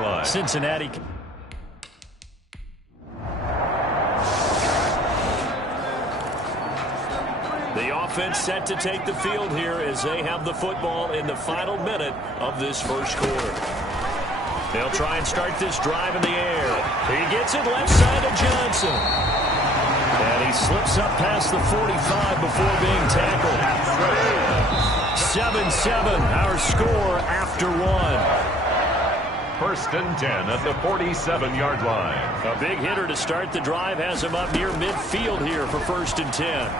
line. Cincinnati. The offense set to take the field here as they have the football in the final minute of this first quarter. They'll try and start this drive in the air. He gets it left side to Johnson. And he slips up past the 45 before being tackled. 7-7, our score after one. 1st and 10 at the 47-yard line. A big hitter to start the drive has him up near midfield here for 1st and 10.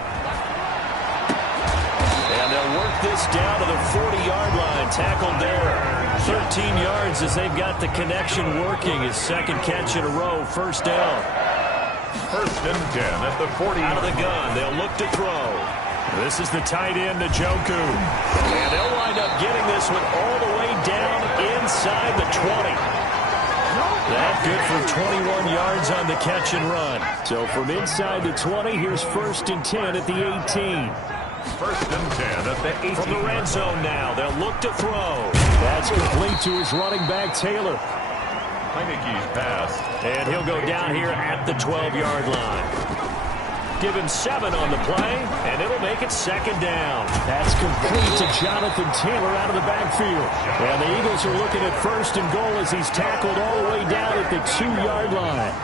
And they'll work this down to the 40-yard line. Tackled there. 13 yards as they've got the connection working. His second catch in a row. First down. 1st and 10 at the 40. Out of the gun. They'll look to throw. This is the tight end, Njoku. And they'll wind up getting this one all the way down inside the 20. That good for 21 yards on the catch and run. So from inside the 20, here's 1st and 10 at the 18. 1st and 10 at the 18. From the red zone now, they'll look to throw. That's complete to his running back, Taylor. Heineke's pass. And he'll go down here at the 12-yard line. Give him 7 on the play, and it'll make it 2nd down. That's complete to Jonathan Taylor out of the backfield. And the Eagles are looking at 1st and goal as he's tackled all the way down at the 2-yard line.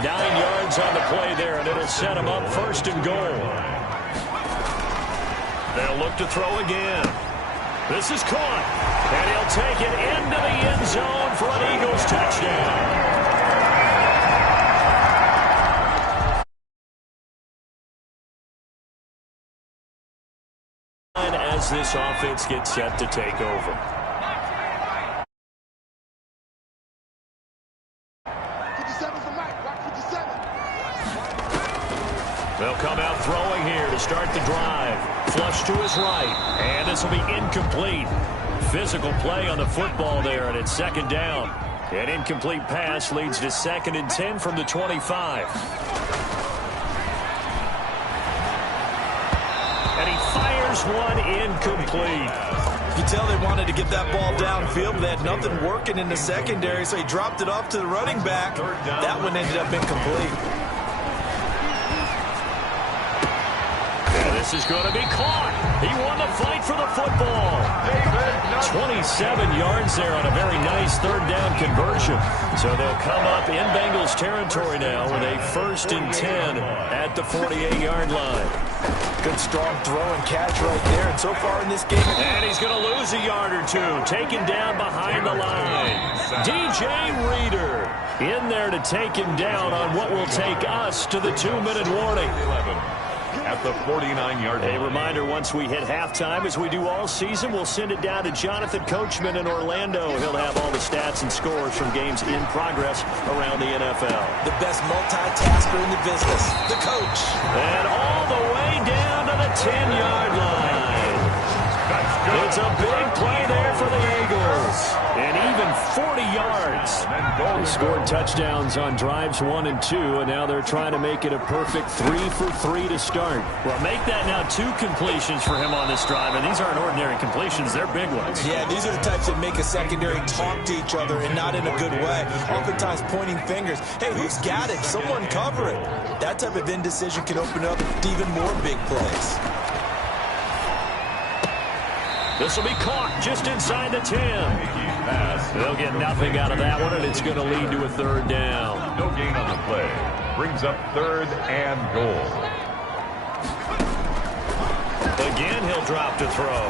9 yards on the play there, and it'll set him up 1st and goal. They'll look to throw again. This is caught. And he'll take it into the end zone for an Eagles touchdown. As this offense gets set to take over. They'll come out throwing here to start the drive. Flush to his right. And this will be incomplete. Physical play on the football there, and it's 2nd down. An incomplete pass leads to 2nd and 10 from the 25. And he fires one incomplete. You can tell they wanted to get that ball downfield, but they had nothing working in the secondary, so he dropped it off to the running back. That one ended up incomplete. This is going to be caught. He won the fight for the football. 27 yards there on a very nice 3rd down conversion. So they'll come up in Bengals territory now with a 1st and 10 at the 48-yard line. Good strong throw and catch right there. And so far in this game. And he's going to lose a yard or two. Taken down behind the line. DJ Reader in there to take him down on what will take us to the 2-minute warning. At the 49-yard line. A reminder, once we hit halftime, as we do all season, we'll send it down to Jonathan Coachman in Orlando. He'll have all the stats and scores from games in progress around the NFL. The best multitasker in the business, the coach. And all the way down to the 10-yard line. It's a big play there for the Eagles. And even 40 yards. They scored touchdowns on drives 1 and 2, and now they're trying to make it a perfect 3 for 3 to start. Well, make that now 2 completions for him on this drive, and these aren't ordinary completions. They're big ones. Yeah, these are the types that make a secondary talk to each other and not in a good way. Oftentimes pointing fingers. Hey, who's got it? Someone cover it. That type of indecision can open up to even more big plays. This will be caught just inside the 10. They'll get nothing out of that one, and it's going to lead to a 3rd down. No gain on the play. Brings up 3rd and goal. Again, he'll drop to throw.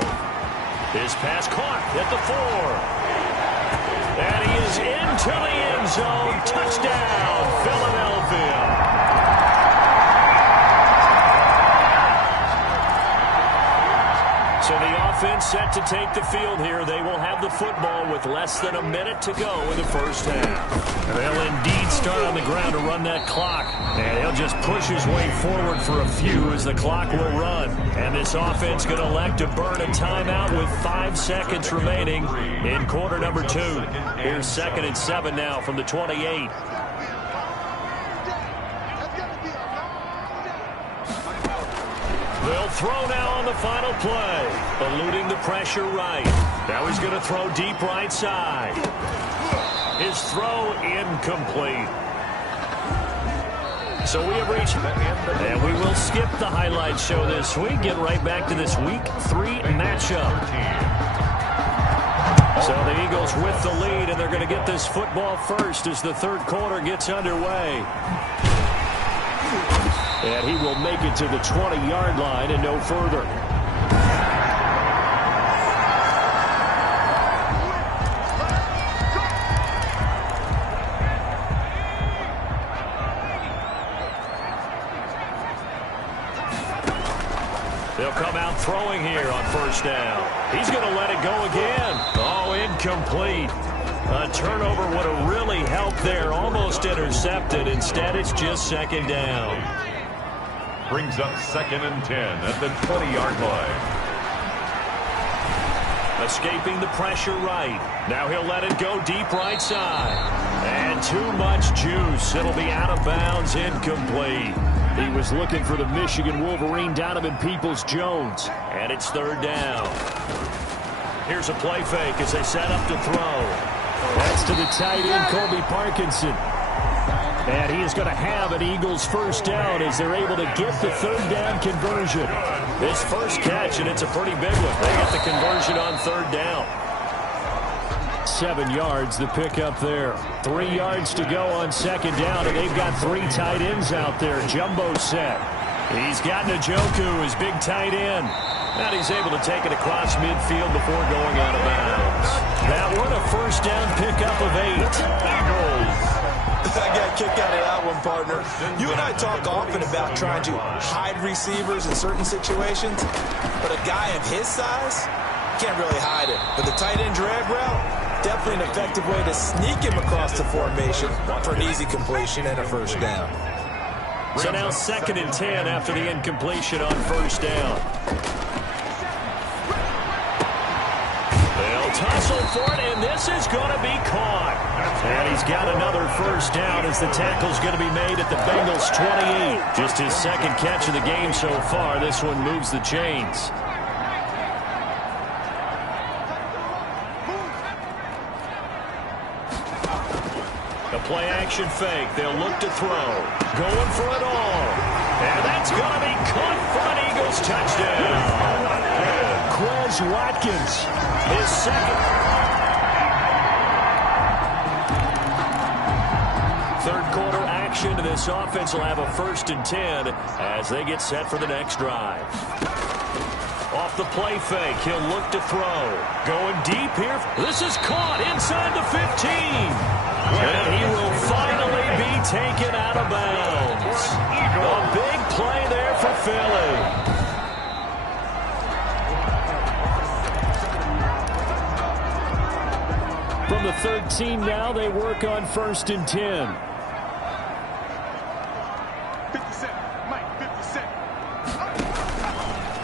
His pass caught at the 4. And he is into the end zone. Touchdown, Philadelphia. So the offense set to take the field here. They will have the football with less than a minute to go in the first half. They'll indeed start on the ground to run that clock. And he'll just push his way forward for a few as the clock will run. And this offense going to elect to burn a timeout with 5 seconds remaining in quarter number 2. Here's 2nd and 7 now from the 28. They'll throw now on the final play. Eluding the pressure right. Now he's going to throw deep right side. His throw incomplete. So we have reached, and we will skip the highlight show this week. Get right back to this Week 3 matchup. So the Eagles with the lead, and they're going to get this football first as the third quarter gets underway. And he will make it to the 20-yard line and no further. They'll come out throwing here on first down. He's going to let it go again. Oh, incomplete. A turnover would have really helped there. Almost intercepted. Instead, it's just second down. Brings up 2nd and 10 at the 20-yard line. Escaping the pressure right. Now he'll let it go deep right side. And too much juice. It'll be out of bounds, incomplete. He was looking for the Michigan Wolverine, Donovan Peoples-Jones. And it's third down. Here's a play fake as they set up to throw. That's to the tight end, Colby Parkinson. And he is going to have an Eagles first down as they're able to get the third down conversion. This first catch, and it's a pretty big one. They get the conversion on third down. 7 yards, the pickup there. 3 yards to go on second down, and they've got 3 tight ends out there. Jumbo set. He's got Njoku, his big tight end. And he's able to take it across midfield before going out of bounds. That one, a first down pickup of 8. I got a kick out of that one, partner. You and I talk often about trying to hide receivers in certain situations, but a guy of his size can't really hide it. But the tight end drag route, definitely an effective way to sneak him across the formation for an easy completion and a first down. So now 2nd and 10 after the incompletion on first down. They'll tussle for it, and this is going to be caught. And he's got another first down as the tackle's going to be made at the Bengals 28. Just his second catch of the game so far. This one moves the chains. A play-action fake. They'll look to throw. Going for it all. And that's going to be caught for an Eagles touchdown. Quez Watkins, his second. Third quarter action. This offense will have a 1st and 10 as they get set for the next drive. Off the play fake, he'll look to throw. Going deep here. This is caught inside the 15. And he will finally be taken out of bounds. A big play there for Philly. From the 13 now, they work on 1st and 10. 50 Mike, 50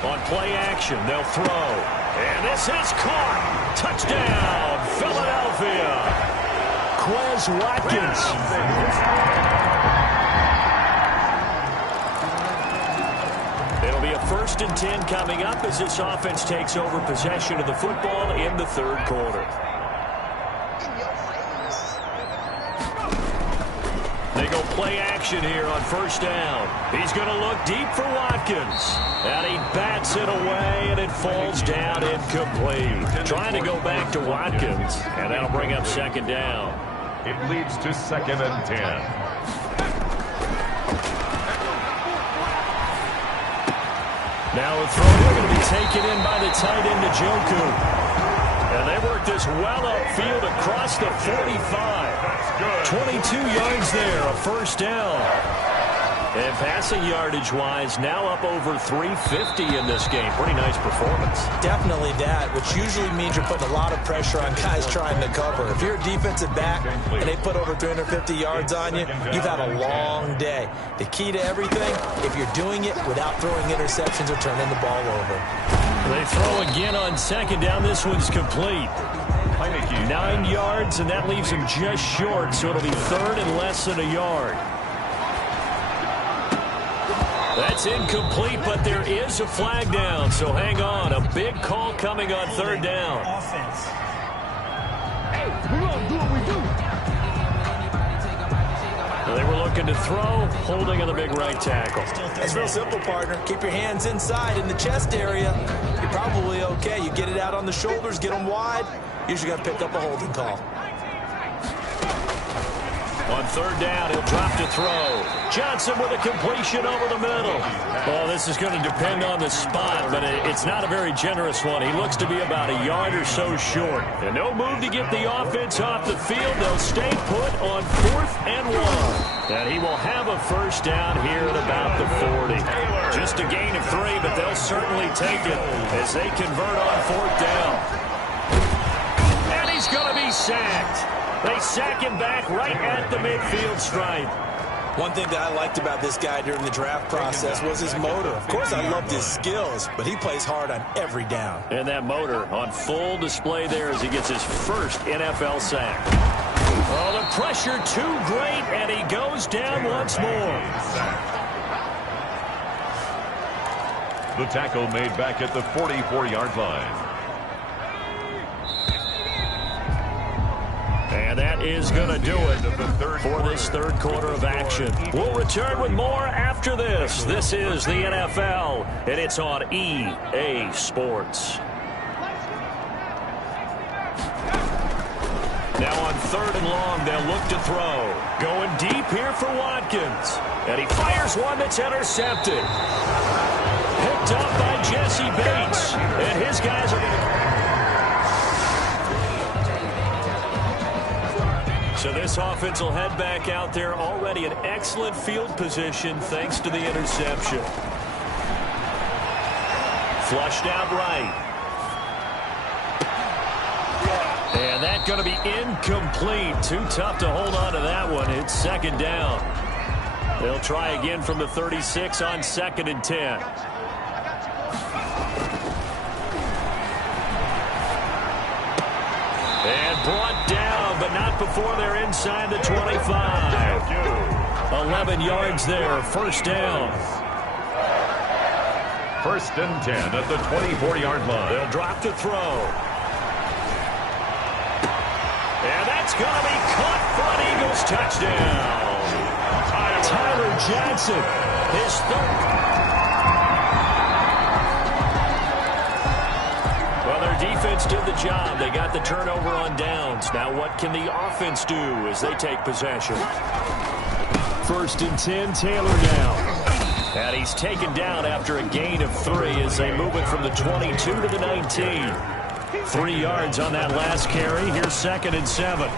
On play action, they'll throw. And this is caught. Touchdown, Philadelphia. Quez Watkins. It'll be a 1st and 10 coming up as this offense takes over possession of the football in the third quarter. They go play action here on first down. He's going to look deep for Watkins. And he bats it away, and it falls down incomplete. Trying to go back to Watkins, and that'll bring up second down. It leads to 2nd and 10. Now a throw going to be taken in by the tight end Njoku. And they work this well upfield across the 45. 22 yards there, a first down. And passing yardage-wise, now up over 350 in this game. Pretty nice performance. Definitely that, which usually means you're putting a lot of pressure on guys trying to cover. If you're a defensive back and they put over 350 yards on you, you've had a long day. The key to everything, if you're doing it without throwing interceptions or turning the ball over. They throw again on second down. This one's complete. 9 yards, and that leaves him just short, so it'll be third and less than a yard. That's incomplete, but there is a flag down, so hang on. A big call coming on third down. Offense. Hey, we're going to do what we do. looking to throw, holding on the big right tackle. It's real simple, partner. Keep your hands inside in the chest area. You're probably okay. You get it out on the shoulders, get them wide. Usually got to pick up a holding call. On third down, he'll drop to throw. Johnson with a completion over the middle. Well, this is going to depend on the spot, but it's not a very generous one. He looks to be about a yard or so short. And no move to get the offense off the field. They'll stay put on 4th and 1. And he will have a first down here at about the 40. Just a gain of 3, but they'll certainly take it as they convert on 4th down. And he's going to be sacked. They sack him back right at the midfield stripe. One thing that I liked about this guy during the draft process was his motor. Of course, I loved his skills, but he plays hard on every down. And that motor on full display there as he gets his first NFL sack. Oh, the pressure too great, and he goes down once more. The tackle made back at the 44-yard line. And that is going to do it for this third quarter of action. We'll return with more after this. This is the NFL, and it's on EA Sports. Now on 3rd and long, they'll look to throw. Going deep here for Watkins. And he fires one that's intercepted. Picked up by Jesse Bates. And his guys are going to... So this offense will head back out there, already in excellent field position thanks to the interception. Flushed out right. And that's going to be incomplete. Too tough to hold on to that one. It's 2nd down. They'll try again from the 36 on 2nd and 10. And brought down, but not before they're inside the 25. 11 yards there, first down. 1st and 10 at the 24-yard line. They'll drop to throw. And that's going to be caught for an Eagles touchdown. Tyler Johnson, his 3rd. Well, their defense did the job. They got the turnover on downs. Now what can the offense do as they take possession? 1st and 10, Taylor down. And he's taken down after a gain of 3 as they move it from the 22 to the 19. 3 yards on that last carry. Here's 2nd and 7. And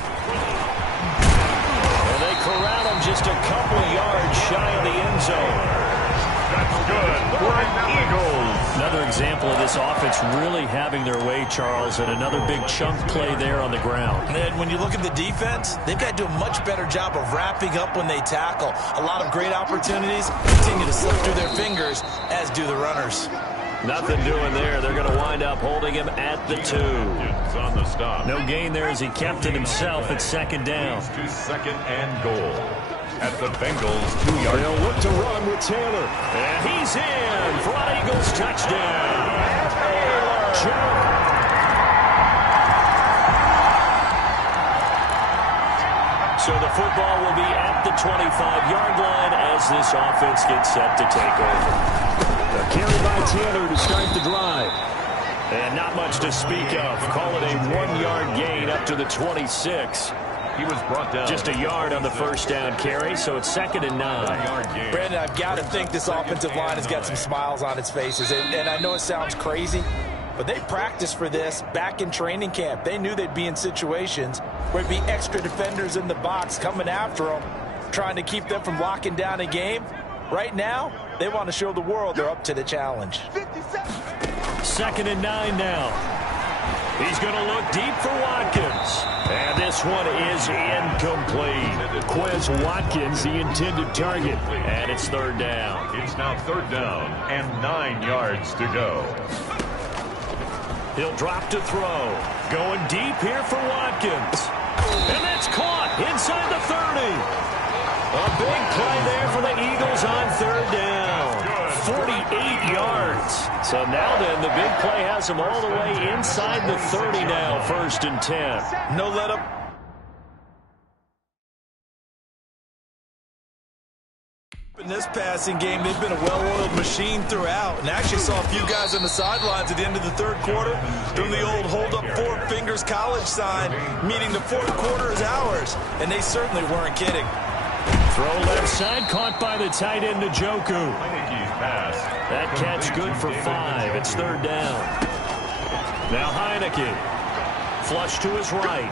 they corral him just a couple yards shy of the end zone. That's good for the Eagles. Another example of this offense really having their way, Charles, and another big chunk play there on the ground. And when you look at the defense, they've got to do a much better job of wrapping up when they tackle. A lot of great opportunities continue to slip through their fingers, as do the runners. Nothing doing there. They're going to wind up holding him at the 2. It's on the stop. No gain there as he kept it himself at 2nd down. To 2nd and goal. At the Bengals 2-yard. They'll look to run with Taylor. And he's in for an Eagles touchdown. So the football will be at the 25-yard line as this offense gets set to take over. A carry by Taylor to start the drive. And not much to speak of. Call it a 1-yard gain up to the 26. He was brought down. Just a yard on the first down carry, so it's 2nd and 9. Brandon, I've got to think this offensive line has got some smiles on its faces. And I know it sounds crazy, but they practiced for this back in training camp. They knew they'd be in situations where there'd be extra defenders in the box coming after them, trying to keep them from locking down a game. Right now, they want to show the world they're up to the challenge. 2nd and 9 now. He's going to look deep for Watkins. And this one is incomplete. Quez Watkins, the intended target. And it's 3rd down. It's now 3rd down and 9 yards to go. He'll drop to throw. Going deep here for Watkins. And that's caught inside the 30. A big play there for the Eagles on 3rd down. 48 yards. So now then, the big play has them all the way inside the 30 now, 1st and 10. No let up. In this passing game, they've been a well-oiled machine throughout. And actually saw a few guys on the sidelines at the end of the third quarter doing the old hold up four fingers college sign, meaning the fourth quarter is ours. And they certainly weren't kidding. Throw left side, caught by the tight end Njoku. That catch good for 5. It's third down. Now Heineke. Flush to his right.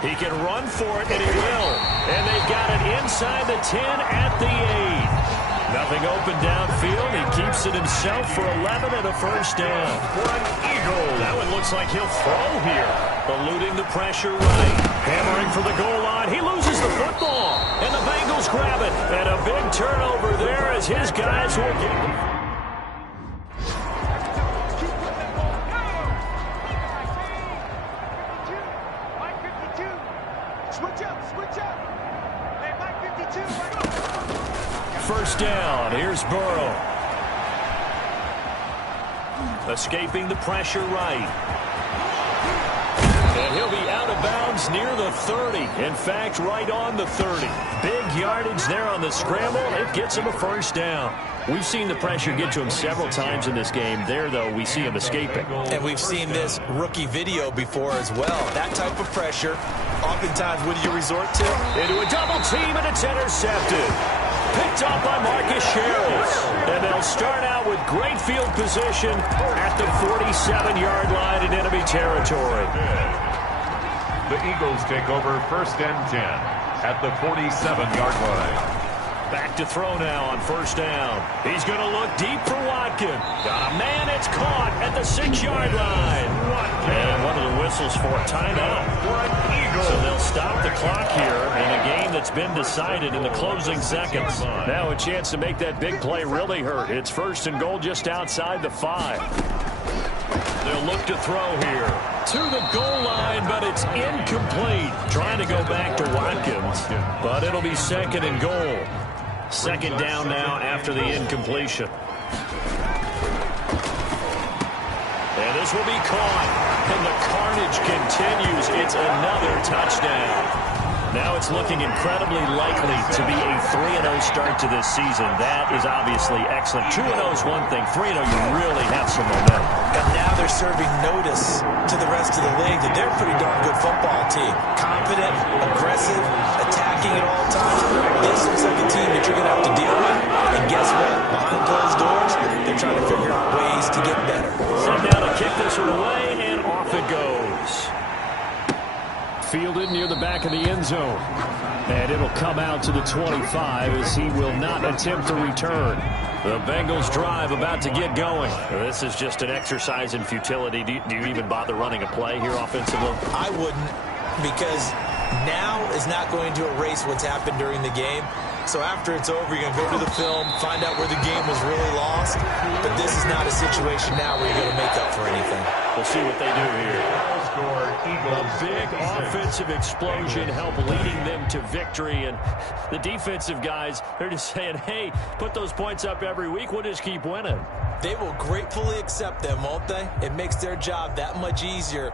He can run for it, and he will. And they've got it inside the 10 at the 8. Nothing open downfield. He keeps it himself for 11 and a first down. For an Eagle. That one looks like he'll throw here. Eluding the pressure right. Hammering for the goal line. He loses the football. And the Bengals grab it. And a big turnover there as his guys will get... First down. Here's Burrow. Escaping the pressure right. And he'll be out of bounds near the 30. In fact, right on the 30. Big yardage there on the scramble. It gets him a first down. We've seen the pressure get to him several times in this game. There, though, we see him escaping. And we've seen this rookie video before as well. That type of pressure, oftentimes, what do you resort to? Into a double team, and it's intercepted. Picked up by Marcus Sherrills. And they'll start out with great field position at the 47-yard line in enemy territory. The Eagles take over first and 10 at the 47-yard line. Back to throw now on first down. He's going to look deep for Watkins. Got a man, it's caught at the 6-yard line. And one of the whistles for a timeout. So they'll stop the clock here in a game that's been decided in the closing seconds. Now a chance to make that big play really hurt. It's first and goal just outside the 5. They'll look to throw here. To the goal line, but it's incomplete. Trying to go back to Watkins, but it'll be second and goal. Second down now after the incompletion. And this will be caught. And the carnage continues. It's another touchdown. Now it's looking incredibly likely to be a 3-0 start to this season. That is obviously excellent. 2-0 is one thing. 3-0, you really have some momentum. And now they're serving notice to the rest of the league that they're a pretty darn good football team. Confident, aggressive, attacking at all times. This looks like a team that you're going to have to deal with. And guess what? Behind closed doors, they're trying to figure out ways to get better. Set down to kick this one away, and off it goes. Fielded near the back of the end zone. And it'll come out to the 25 as he will not attempt to return. The Bengals drive about to get going. This is just an exercise in futility. Do you even bother running a play here offensively? I wouldn't, because now is not going to erase what's happened during the game. So after it's over, you're going to go to the film, find out where the game was really lost. But this is not a situation now where you're going to make up for anything. We'll see what they do here. A big offensive explosion help leading them to victory. And the defensive guys, they're just saying, hey, put those points up every week. We'll just keep winning. They will gratefully accept them, won't they? It makes their job that much easier.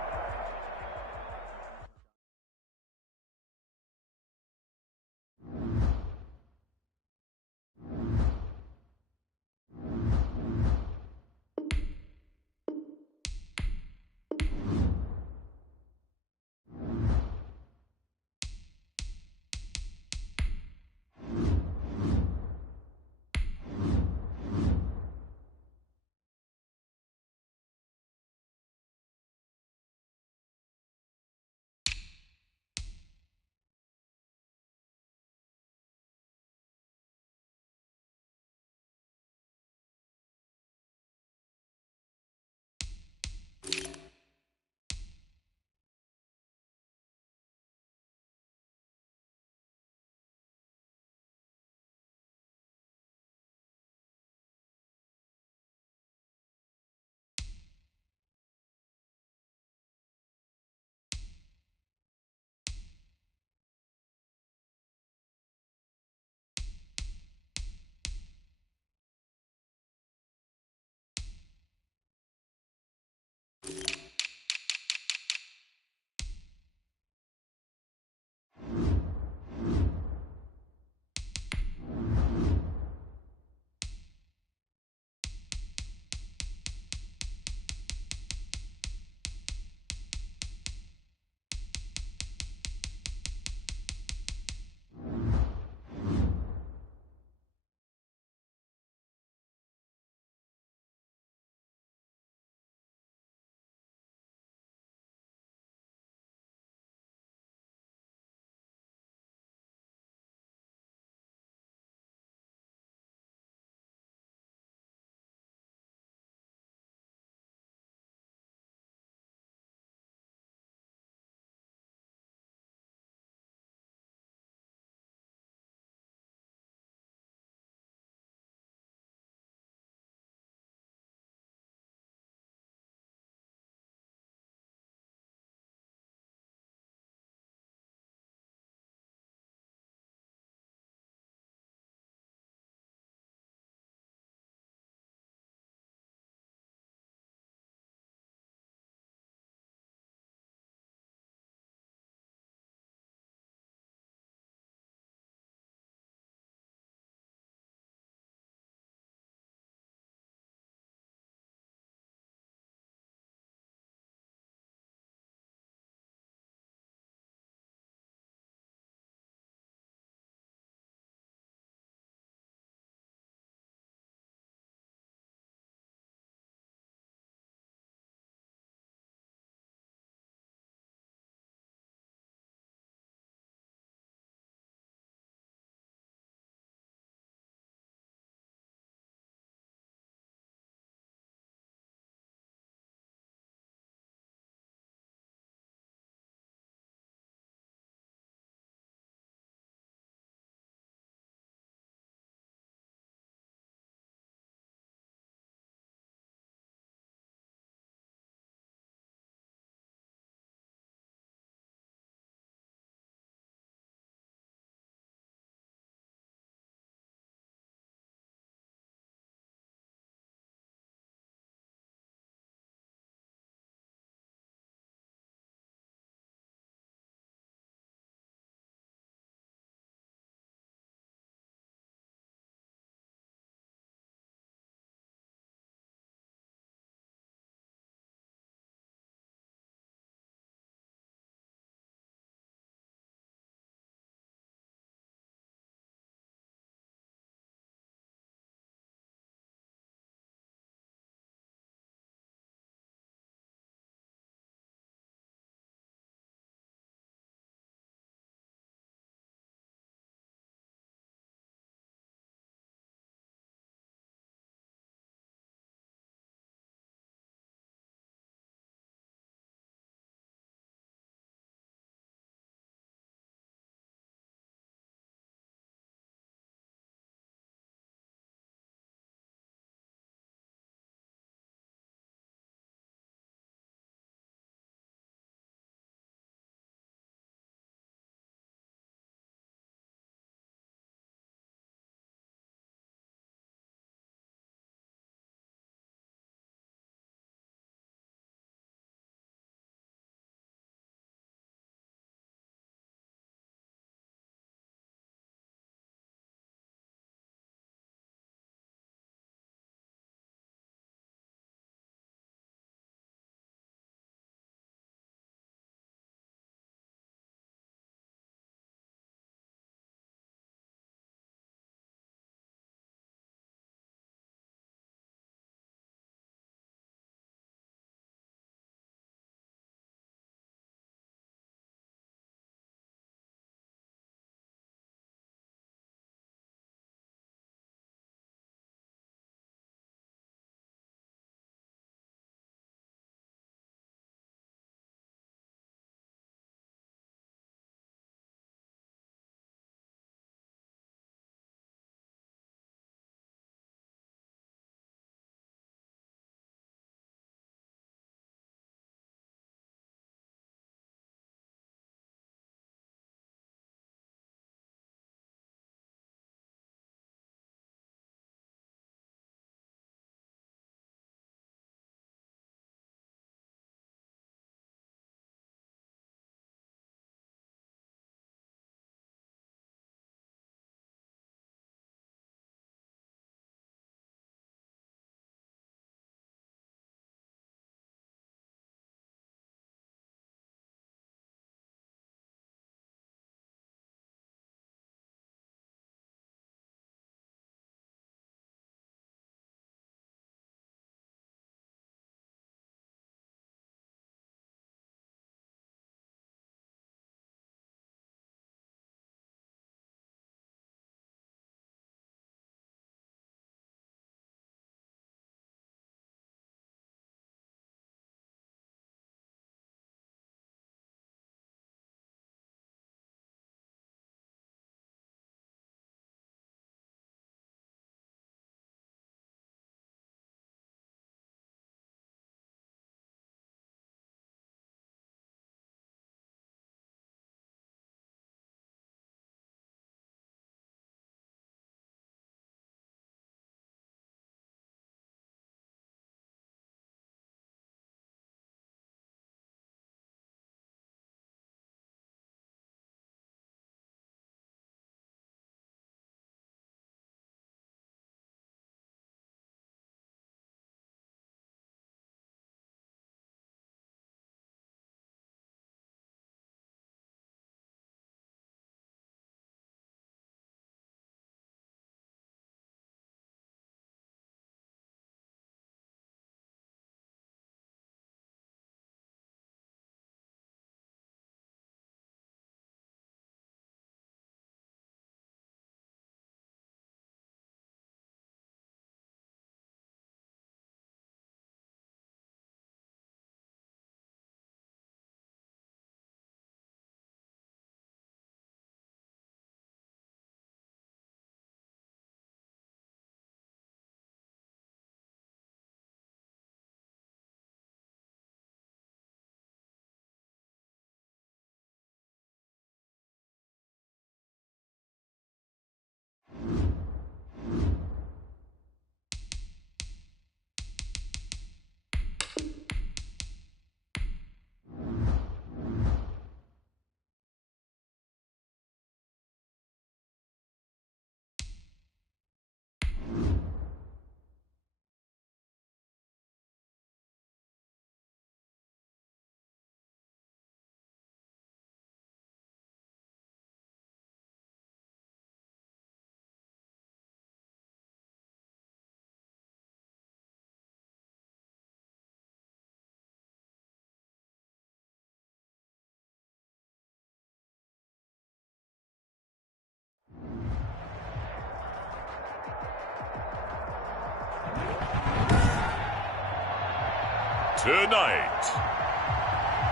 tonight.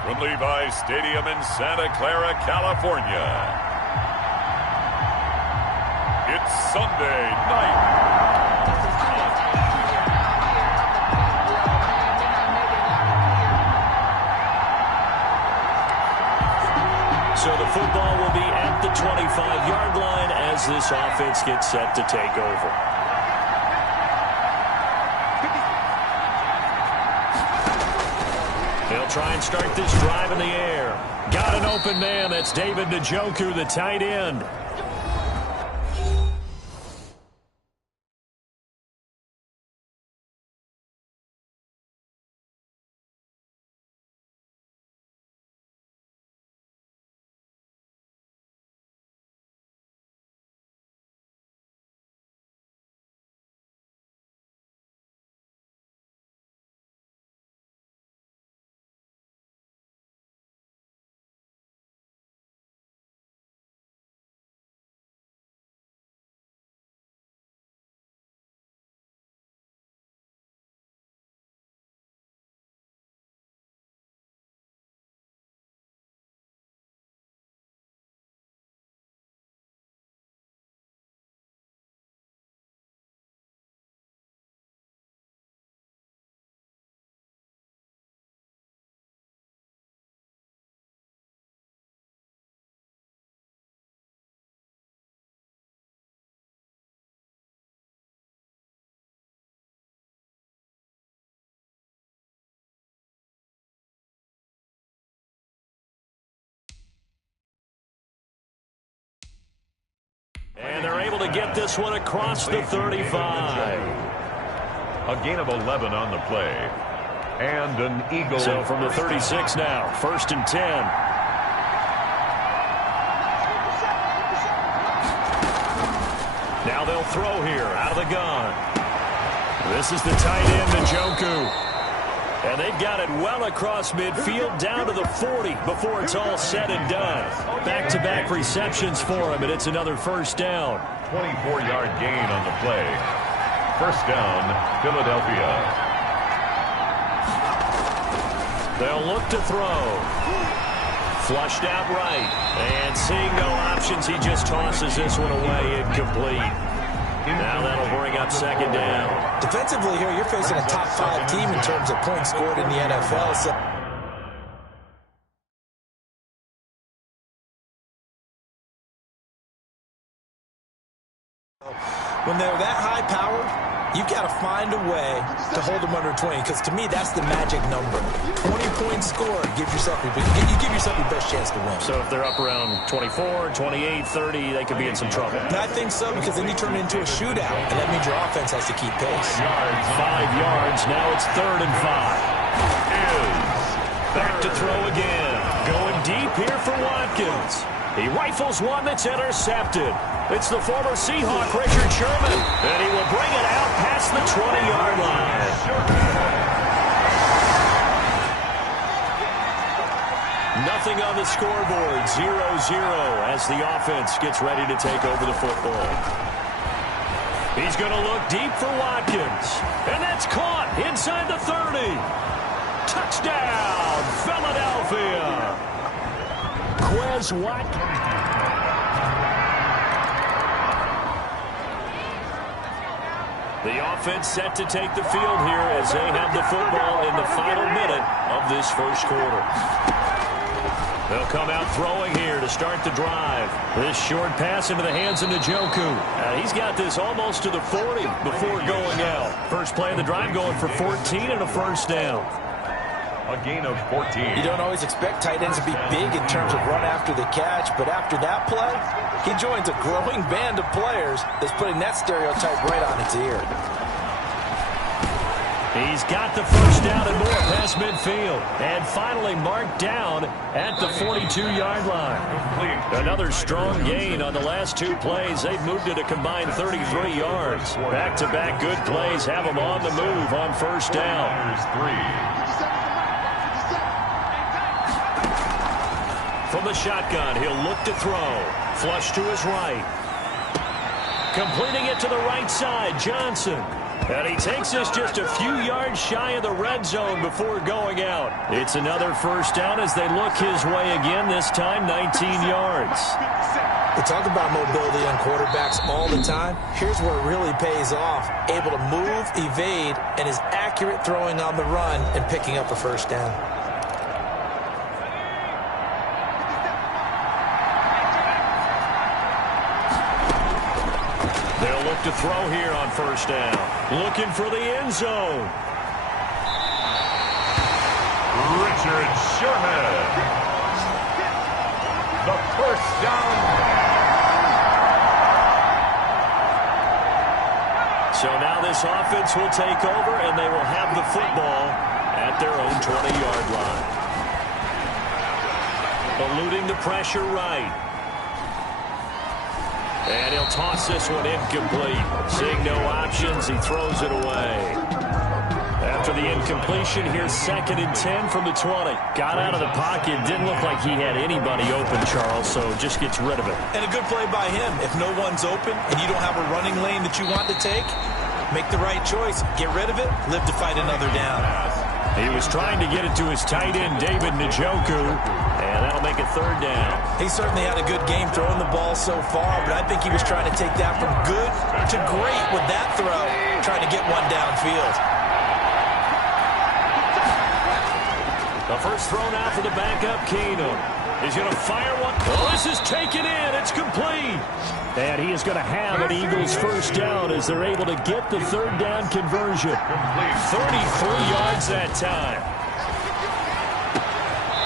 From Levi's Stadium in Santa Clara, California, it's Sunday night. So the football will be at the 25-yard line as this offense gets set to take over. They'll try and start this drive in the air. Got an open man. That's David Njoku, the tight end. And they're able to get this one across the 35. A gain of 11 on the play. And an Eagle. So from the 36 now, 1st and 10. Now they'll throw here out of the gun. This is the tight end, Njoku. And they've got it well across midfield down to the 40 before it's all said and done. Back-to-back receptions for him, and it's another first down. 24-yard gain on the play. First down, Philadelphia. They'll look to throw. Flushed out right. And seeing no options, he just tosses this one away incomplete. Now that'll bring up second down. Defensively here, you're facing a top 5 team in terms of points scored in the NFL. So when they're that high-powered, you've got to find a way to hold them under 20, because to me, that's the magic number. 20 points scored, you give yourself your best chance to win. So if they're up around 24, 28, 30, they could be in some trouble. And I think so, because then you turn it into a shootout, and that means your offense has to keep pace. 5 yards, now it's 3rd and 5. Back to throw again. Going deep here for Watkins. He rifles one that's intercepted. It's the former Seahawk, Richard Sherman, and he will bring it out past the 20-yard line. Nothing on the scoreboard, 0-0 as the offense gets ready to take over the football. He's going to look deep for Watkins, and that's caught inside the 30. Touchdown, Philadelphia. Quez Watkins. The offense set to take the field here as they have the football in the final minute of this first quarter. They'll come out throwing here to start the drive. This short pass into the hands of Njoku. He's got this almost to the 40 before going out. First play of the drive going for 14 and a first down. A gain of 14. You don't always expect tight ends to be big in terms of run after the catch, but after that play, he joins a growing band of players that's putting that stereotype right on its ear. He's got the first down and more past midfield. And finally marked down at the 42-yard line. Another strong gain on the last 2 plays. They've moved it a combined 33 yards. Back-to-back good plays have them on the move on first down. From the shotgun, he'll look to throw. Flush to his right. Completing it to the right side, Johnson. And he takes us just a few yards shy of the red zone before going out. It's another first down as they look his way again, this time 19 yards. They talk about mobility on quarterbacks all the time. Here's where it really pays off. Able to move, evade, and is accurate throwing on the run and picking up a first down. They'll look to throw here on first down. Looking for the end zone. Richard Sherman. The first down. So now this offense will take over, and they will have the football at their own 20-yard line. Eluding the pressure right. And he'll toss this one incomplete. Seeing no options, he throws it away. After the incompletion, here's 2nd and 10 from the 20. Got out of the pocket. Didn't look like he had anybody open, Charles, so just gets rid of it. And a good play by him. If no one's open and you don't have a running lane that you want to take, make the right choice. Get rid of it. Live to fight another down. He was trying to get it to his tight end, David Njoku, and that'll make it 3rd down. He certainly had a good game throwing the ball so far, but I think he was trying to take that from good to great with that throw, trying to get one downfield. The first throw now for the backup, Keenum. He's going to fire one. Oh, this is taken in. It's complete. And he is going to have an Eagles first down as they're able to get the 3rd down conversion. 33 yards that time.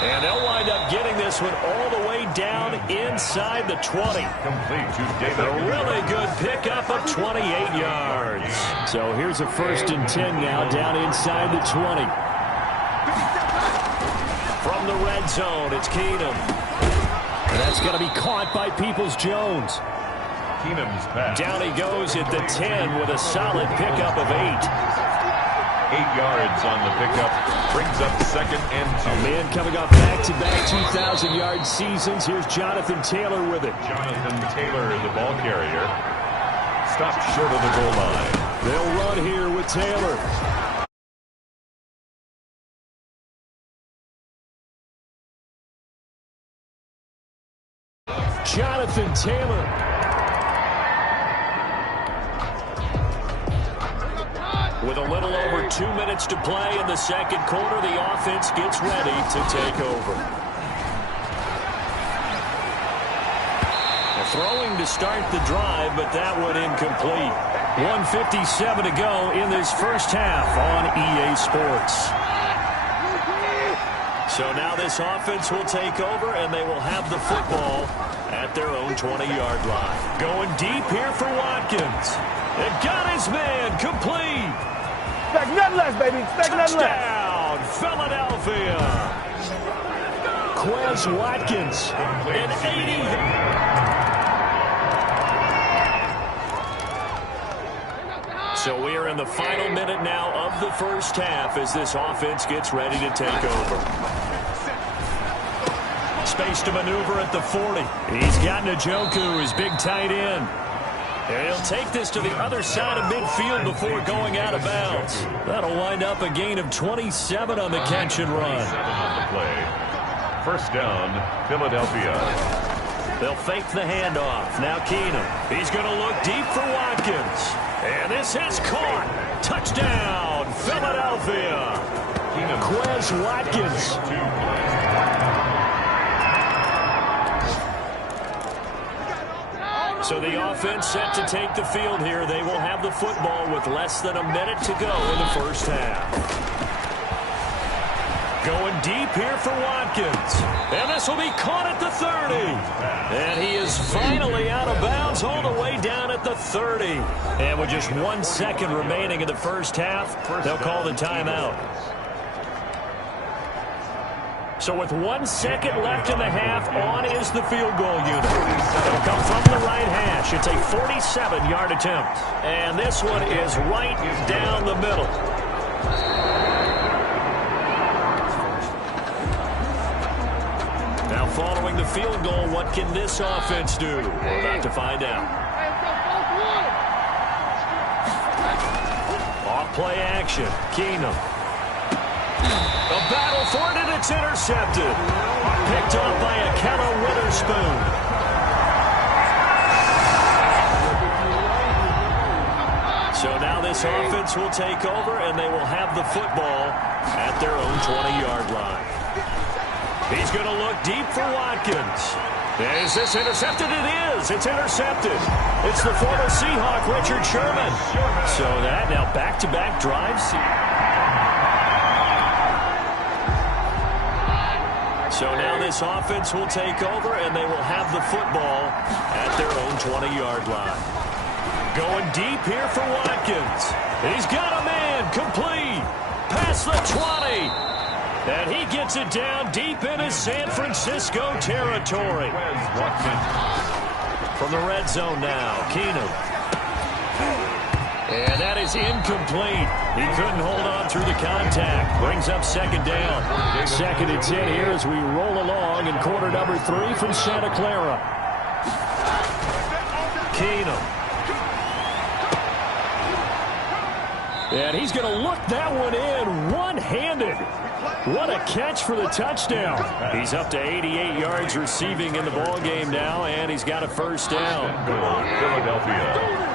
And they'll wind up getting this one all the way down inside the 20. Complete to David. A really good pickup of 28 yards. So here's a 1st and 10 now down inside the 20. From the red zone, it's Keenum. And that's going to be caught by Peoples-Jones. Keenum's pass. Down he goes at the 10 with a solid pickup of 8. 8 yards on the pickup. Brings up 2nd and 2. A man coming off back-to-back 2,000-yard seasons. Here's Jonathan Taylor with it. Jonathan Taylor, the ball carrier. Stopped short of the goal line. They'll run here with Taylor. Jonathan Taylor. With a little over 2 minutes to play in the 2nd quarter, the offense gets ready to take over. Throwing to start the drive, but that one incomplete. 1:57 to go in this first half on EA Sports. So now this offense will take over, and they will have the football at their own 20-yard line. Going deep here for Watkins. It got his man complete. Expect nothing less, baby. Expect nothing less. Touchdown, Philadelphia. Quez Watkins. An 80. So we are in the final minute now of the first half as this offense gets ready to take over. Space to maneuver at the 40. He's got Njoku, his big tight end. And he'll take this to the other side of midfield before going out of bounds. That'll wind up a gain of 27 on the catch and run. 27 on the play. First down, Philadelphia. They'll fake the handoff. Now Keenum. He's going to look deep for Watkins. And this has caught. Touchdown, Philadelphia. Quez Watkins. So the offense set to take the field here. They will have the football with less than a minute to go in the first half. Going deep here for Watkins. And this will be caught at the 30. And he is finally out of bounds all the way down at the 30. And with just 1 second remaining in the first half, they'll call the timeout. So with 1 second left in the half, on is the field goal unit. It'll come from the right hash. It's a 47-yard attempt. And this one is right down the middle. Now following the field goal, what can this offense do? We're about to find out. Play action. Keenum. A battle for it, and it's intercepted. Picked off by Akella Witherspoon. So now this offense will take over, and they will have the football at their own 20-yard line. He's going to look deep for Watkins. Is this intercepted? It is. It's intercepted. It's the former Seahawk, Richard Sherman. So that now back-to-back drives. So now this offense will take over, and they will have the football at their own 20-yard line. Going deep here for Watkins. He's got a man. Complete. Past the 20. And he gets it down deep into San Francisco territory. From the red zone now, Keenum. And that is incomplete. He couldn't hold on through the contact. Brings up second down. 2nd and 10 here as we roll along in quarter number 3 from Santa Clara. Keenum. And he's going to look that one in one-handed. What a catch for the touchdown. He's up to 88 yards receiving in the ball game now, and he's got a first down. Philadelphia.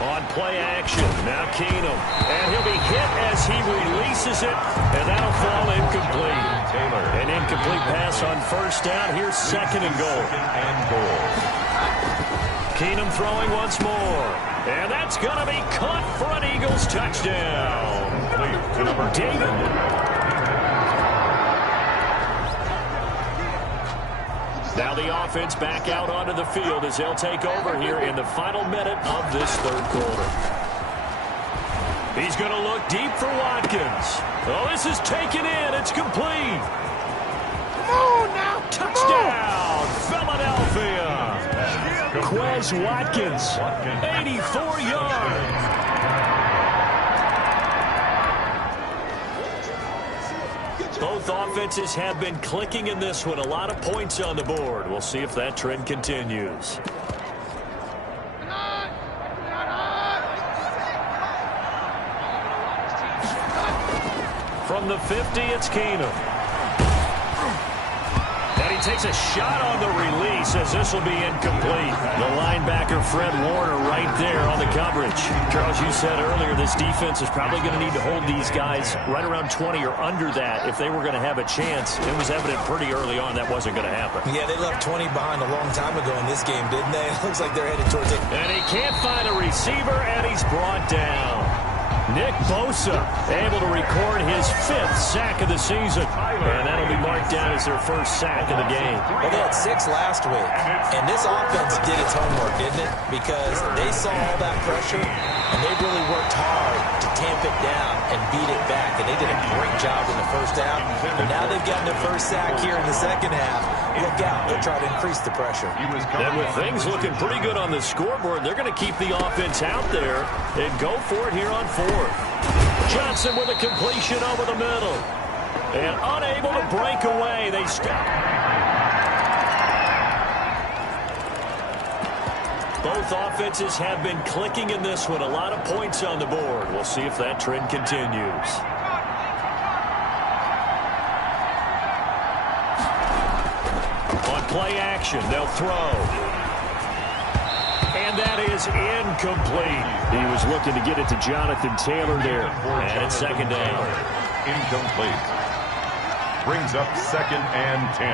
On play action, now Keenum. And he'll be hit as he releases it, and that'll fall incomplete. An incomplete pass on first down. Here's 2nd and goal. Keenum throwing once more. And that's going to be caught for an Eagles touchdown. To number David. Now the offense back out onto the field as they'll take over here in the final minute of this 3rd quarter. He's going to look deep for Watkins. Oh, this is taken in. It's complete. Come on now. Touchdown, Philadelphia. Quez Watkins, 84 yards. Both offenses have been clicking in this one. A lot of points on the board. We'll see if that trend continues. From the 50, it's Keenum. And he takes a shot on the release as this will be incomplete. The linebacker, Fred Warner, right there on the coverage. Charles, you said earlier this defense is probably going to need to hold these guys right around 20 or under that if they were going to have a chance. It was evident pretty early on that wasn't going to happen. Yeah, they left 20 behind a long time ago in this game, didn't they? It looks like they're headed towards it. And he can't find a receiver, and he's brought down. Nick Bosa able to record his 5th sack of the season. And that'll be marked down as their first sack of the game. Well, they had 6 last week. And this offense did its homework, didn't it? Because they saw all that pressure, and they really worked hard to tamp it down and beat it back. And they did a great job in the first half. And now they've gotten their first sack here in the second half. Look out. They'll try to increase the pressure. And with things looking pretty good on the scoreboard, they're going to keep the offense out there and go for it here on 4th. Johnson with a completion over the middle. And unable to break away. They stop. Both offenses have been clicking in this one. A lot of points on the board. We'll see if that trend continues. On play action, they'll throw. And that is incomplete. He was looking to get it to Jonathan Taylor there. And it's 2nd down. Incomplete. Brings up 2nd and 10.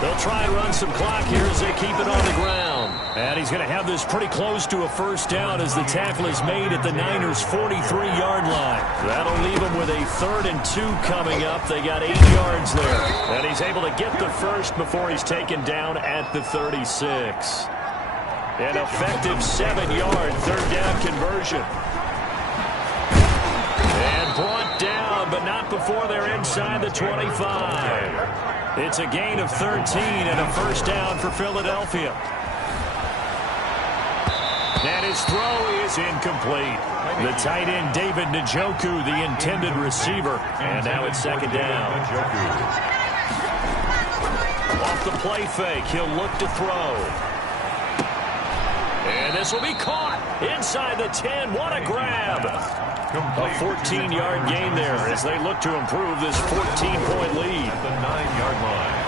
They'll try and run some clock here as they keep it on the ground. And he's going to have this pretty close to a first down as the tackle is made at the Niners' 43-yard line. That'll leave them with a 3rd and 2 coming up. They got 8 yards there. And he's able to get the first before he's taken down at the 36. An effective 7-yard 3rd down conversion. And brought down, but not before they're inside the 25. It's a gain of 13 and a first down for Philadelphia. And his throw is incomplete. The tight end, David Njoku, the intended receiver. And now it's 2nd down. Off the play fake, he'll look to throw. And this will be caught inside the 10. What a grab. A 14-yard gain there as they look to improve this 14-point lead. At the 9-yard line.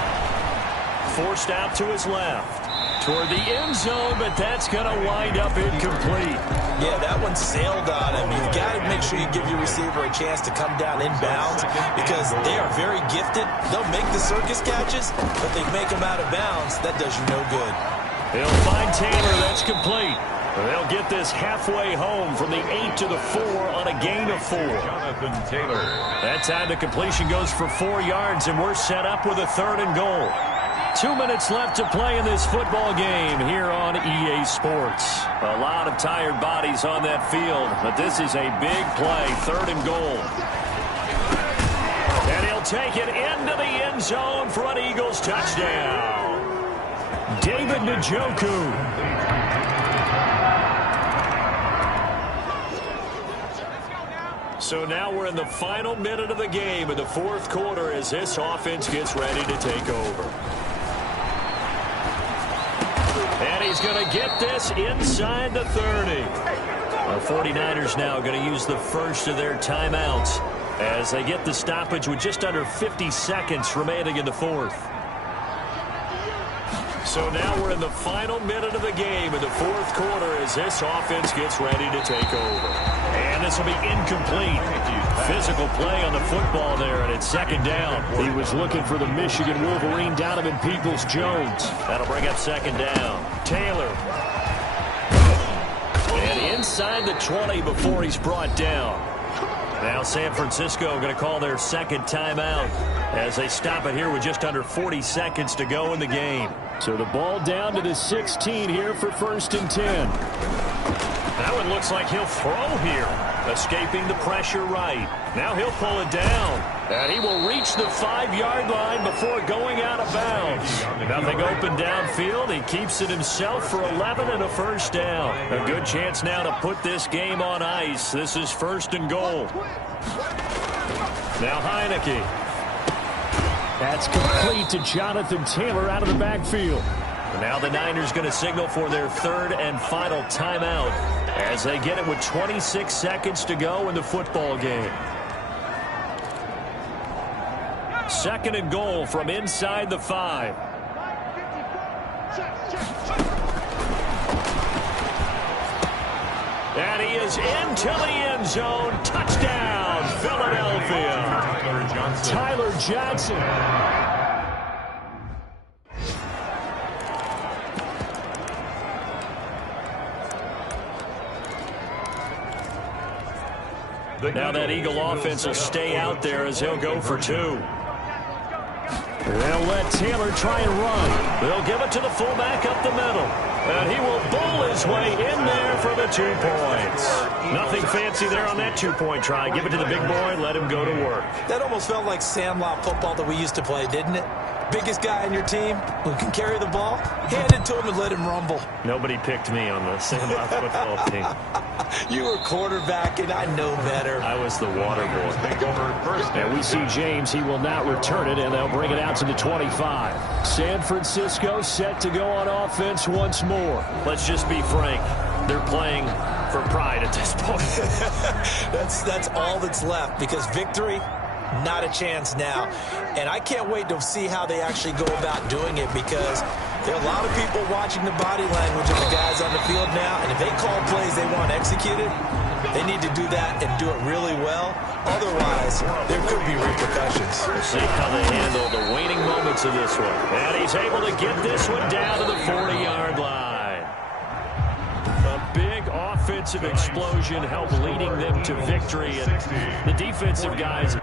Forced out to his left. Toward the end zone, but that's going to wind up incomplete. Yeah, that one sailed on him. You've got to make sure you give your receiver a chance to come down inbounds because they are very gifted. They'll make the circus catches, but they make them out of bounds. That does you no good. They'll find Taylor. That's complete. They'll get this halfway home from the 8 to the 4 on a gain of 4. Jonathan Taylor. That time the completion goes for 4 yards, and we're set up with a 3rd and goal. 2 minutes left to play in this football game here on EA Sports. A lot of tired bodies on that field, but this is a big play, 3rd and goal. And he'll take it into the end zone for an Eagles touchdown. David Njoku. So now we're in the final minute of the game in the 4th quarter as this offense gets ready to take over. And he's going to get this inside the 30. The 49ers now going to use the first of their timeouts as they get the stoppage with just under 50 seconds remaining in the 4th. So now we're in the final minute of the game in the 4th quarter as this offense gets ready to take over. And this will be incomplete. Physical play on the football there, and it's 2nd down. He was looking for the Michigan Wolverine, Donovan Peoples-Jones. That'll bring up 2nd down. Taylor. And inside the 20 before he's brought down. Now San Francisco going to call their 2nd timeout as they stop it here with just under 40 seconds to go in the game. So the ball down to the 16 here for 1st and 10. That one looks like he'll throw here. Escaping the pressure right. Now he'll pull it down. And he will reach the 5-yard line before going out of bounds. Nothing open downfield. He keeps it himself for 11 and a 1st down. A good chance now to put this game on ice. This is 1st and goal. Now Heineke. That's complete to Jonathan Taylor out of the backfield. Now the Niners going to signal for their 3rd and final timeout as they get it with 26 seconds to go in the football game. 2nd and goal from inside the 5. And he is into the end zone. Touchdown, Philadelphia. Tyler Johnson. Now that Eagle offense will stay out there as he'll go for 2. They'll let Taylor try and run. They'll give it to the fullback up the middle. And he will bowl his way in there for the 2 points. Nothing fancy there on that 2-point try. Give it to the big boy and let him go to work. That almost felt like sandlot football that we used to play, didn't it? Biggest guy on your team who can carry the ball, hand it to him and let him rumble. Nobody picked me on the sandlot football team. You were quarterback, and I know better. I was the water boy. And we see James. He will not return it, and they'll bring it out to the 25. San Francisco set to go on offense once more. Let's just be frank. They're playing for pride at this point. That's all that's left because victory, not a chance now. And I can't wait to see how they actually go about doing it because there are a lot of people watching the body language of the guys on the field now. And if they call plays they want executed, they need to do that and do it really well. Otherwise, there could be repercussions. We'll see how they handle the waning moments of this one. And he's able to get this one down to the 40-yard line. A big offensive explosion helped leading them to victory. And the defensive guys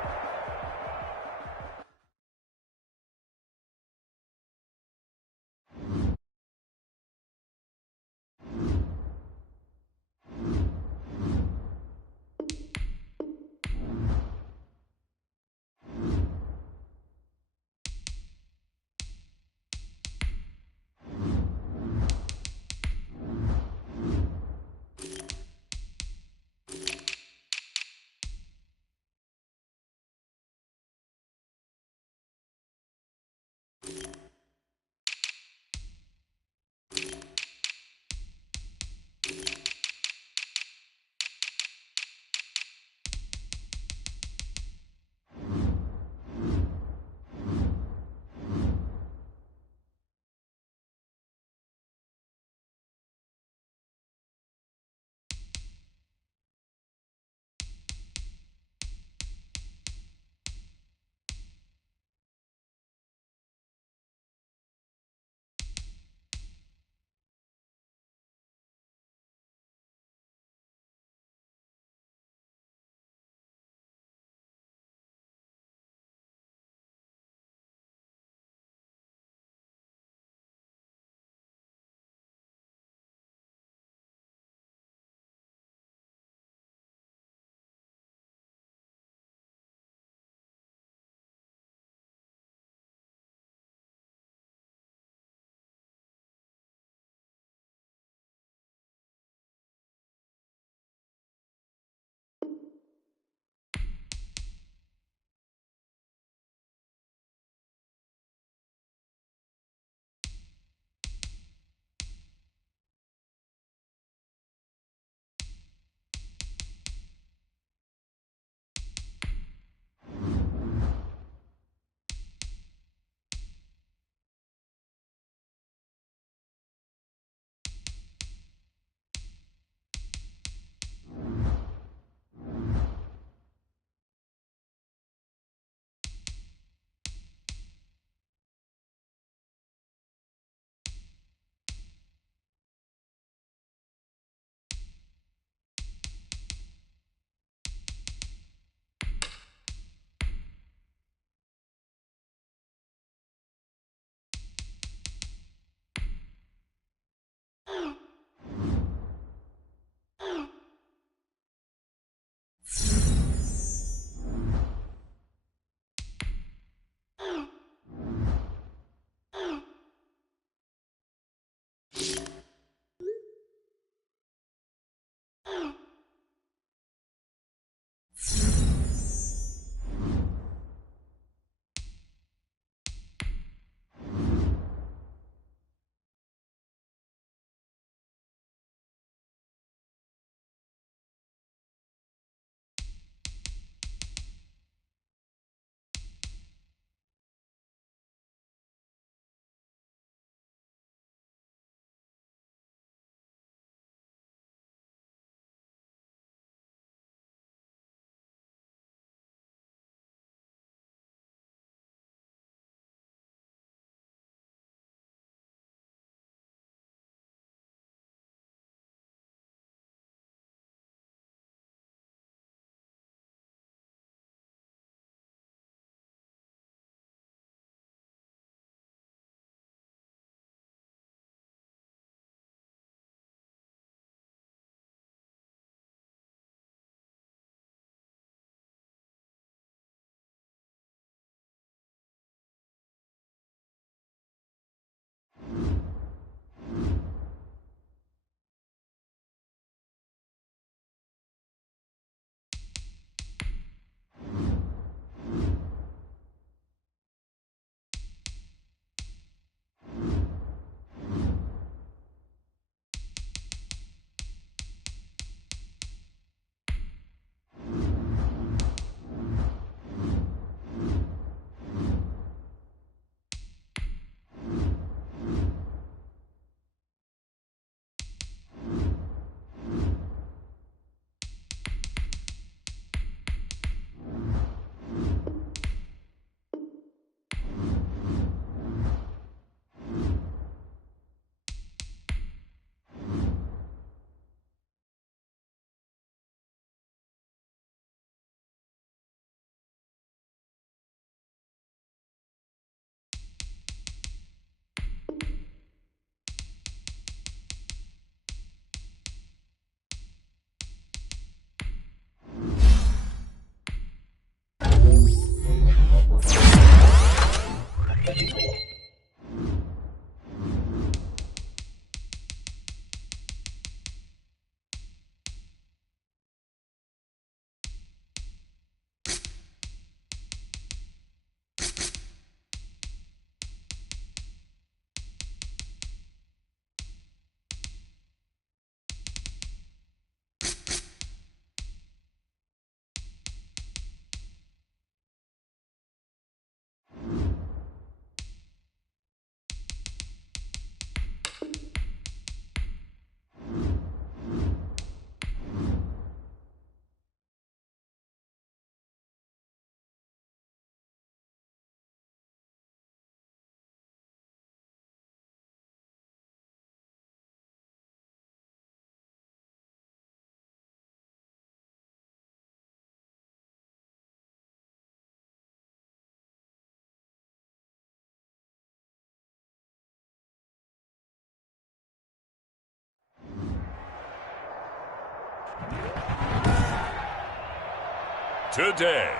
today.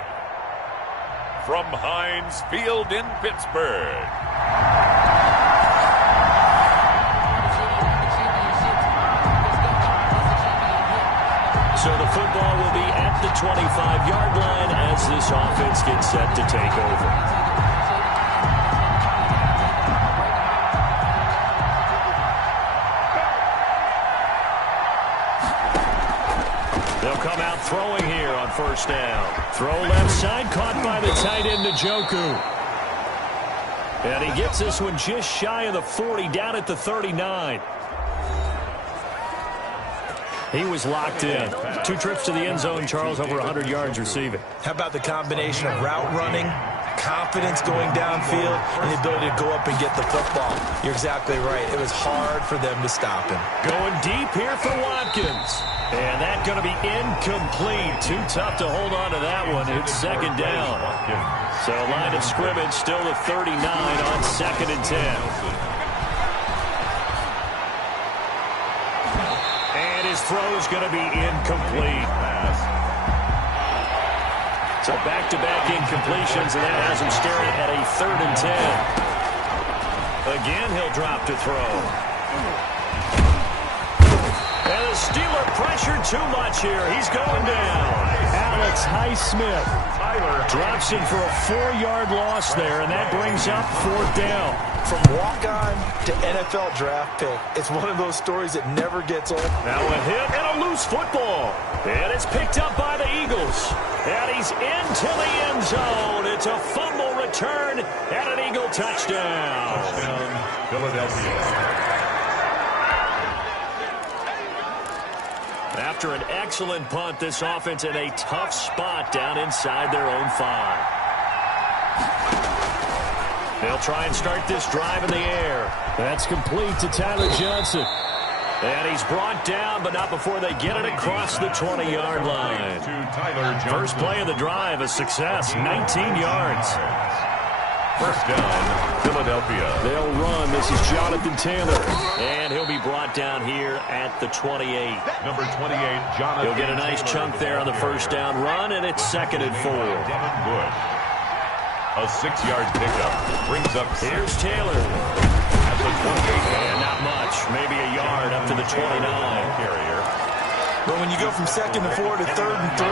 From Heinz Field in Pittsburgh. So the football will be at the 25-yard line as this offense gets set to take over. They'll come out throwing here on first down. Throw left side, caught by the tight end, Njoku. And he gets this one just shy of the 40, down at the 39. He was locked in. 2 trips to the end zone, Charles, over 100 yards receiving. How about the combination of route running, confidence going downfield, and the ability to go up and get the football? You're exactly right. It was hard for them to stop him. Going deep here for Watkins. And that's going to be incomplete. Too tough to hold on to that one. It's second down. So line of scrimmage still the 39 on 2nd and 10. And his throw's going to be incomplete. So back-to-back incompletions, and that has him staring at a 3rd and 10. Again, he'll drop to throw. And the Steeler pressured too much here. He's going down. Alex Highsmith drops him for a 4-yard loss there, and that brings up 4th down. From walk-on to NFL draft pick, it's one of those stories that never gets old. Now a hit and a loose football. And it's picked up by the Eagles. And he's into the end zone. It's a fumble return and an Eagle touchdown. Philadelphia. After an excellent punt, this offense in a tough spot down inside their own 5. They'll try and start this drive in the air. That's complete to Tyler Johnson. And he's brought down, but not before they get it across the 20-yard line. First play of the drive, a success, 19 yards. First down, Philadelphia. They'll run. This is Jonathan Taylor. And he'll be brought down here at the 28. Number 28, Jonathan. He'll get a nice chunk there on the first down run, and it's 2nd and 4. Devin Bush. A 6-yard pickup brings up. Here's Taylor. At the 28. And not much. Maybe a yard up to the 29. Carrier. But when you go from 2nd and 4 to 3rd and 3,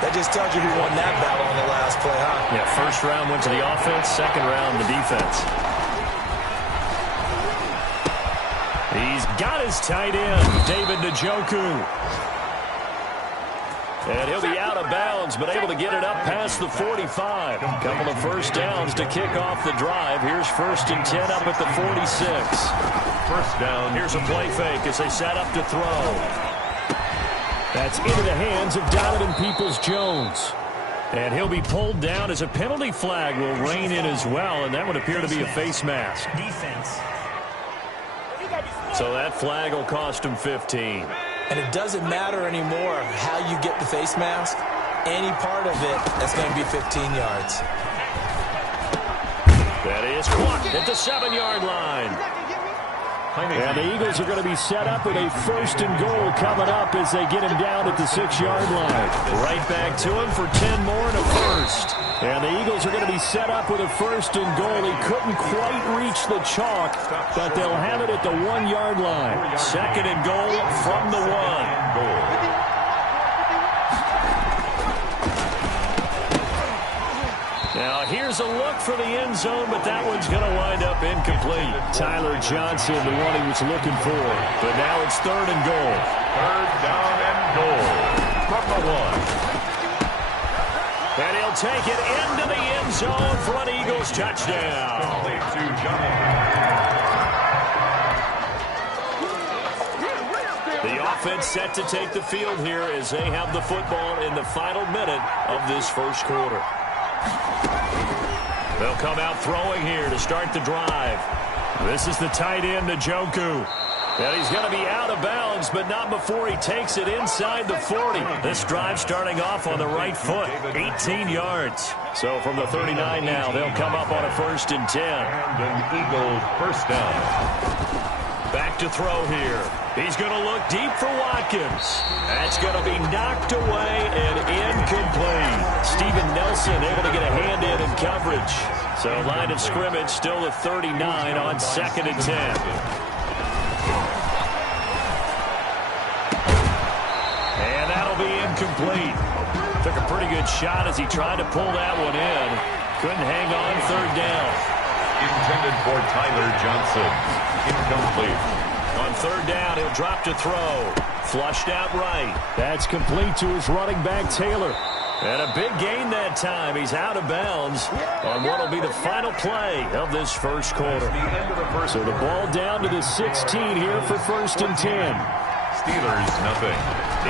that just tells you who won that battle on the last play, huh? Yeah, first round went to the offense, second round the defense. He's got his tight end, David Njoku. And he'll be out of bounds, but able to get it up past the 45. Couple of first downs to kick off the drive. Here's 1st and 10 up at the 46. First down. Here's a play fake as they set up to throw. That's into the hands of Donovan Peoples-Jones. And he'll be pulled down as a penalty flag will rein in as well, and that would appear to be a face mask. Defense. So that flag will cost him 15. And it doesn't matter anymore how you get the face mask. Any part of it, that's going to be 15 yards. That is caught at the 7-yard line. And the Eagles are going to be set up with a 1st and goal coming up as they get him down at the 6-yard line. Right back to him for 10 more and a first. And the Eagles are going to be set up with a 1st and goal. He couldn't quite reach the chalk, but they'll have it at the 1-yard line. 2nd and goal from the 1. Now, here's a look for the end zone, but that one's going to wind up incomplete. Tyler Johnson, the one he was looking for. But now it's 3rd and goal. 3rd down and goal from the 1. And he'll take it into the end zone for an Eagles touchdown. To Jonathan. The offense set to take the field here as they have the football in the final minute of this first quarter. They'll come out throwing here to start the drive. This is the tight end, Njoku. And he's going to be out of bounds, but not before he takes it inside the 40. This drive starting off on the right foot, 18 yards. So from the 39 now, they'll come up on a 1st and 10. And an Eagles first down. Back to throw here. He's going to look deep for Watkins. That's going to be knocked away and incomplete. Steven Nelson able to get a hand in coverage. So line of scrimmage still at 39 on 2nd and 10. And that'll be incomplete. Took a pretty good shot as he tried to pull that one in. Couldn't hang on 3rd down. Intended for Tyler Johnson. Incomplete. On 3rd down, he'll drop to throw. Flushed out right. That's complete to his running back, Taylor. And a big gain that time. He's out of bounds on what will be the final play of this first quarter. So the ball down to the 16 here for 1st and 10. Steelers, nothing.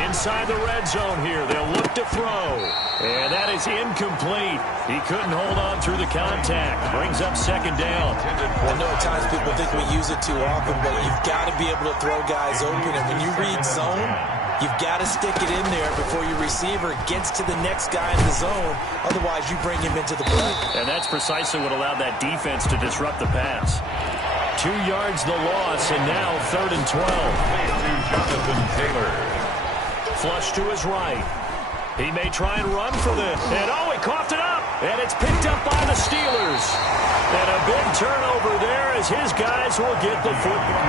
Inside the red zone here. They'll look to throw. And that is incomplete. He couldn't hold on through the contact. Brings up 2nd down. I know at times people think we use it too often, but you've got to be able to throw guys open. And when you read zone, you've got to stick it in there before your receiver gets to the next guy in the zone. Otherwise, you bring him into the play. And that's precisely what allowed that defense to disrupt the pass. 2 yards the loss, and now 3rd and 12. Jonathan Taylor. Flush to his right. He may try and run for this. And oh, he coughed it up. And it's picked up by the Steelers. And a big turnover there as his guys will get the football.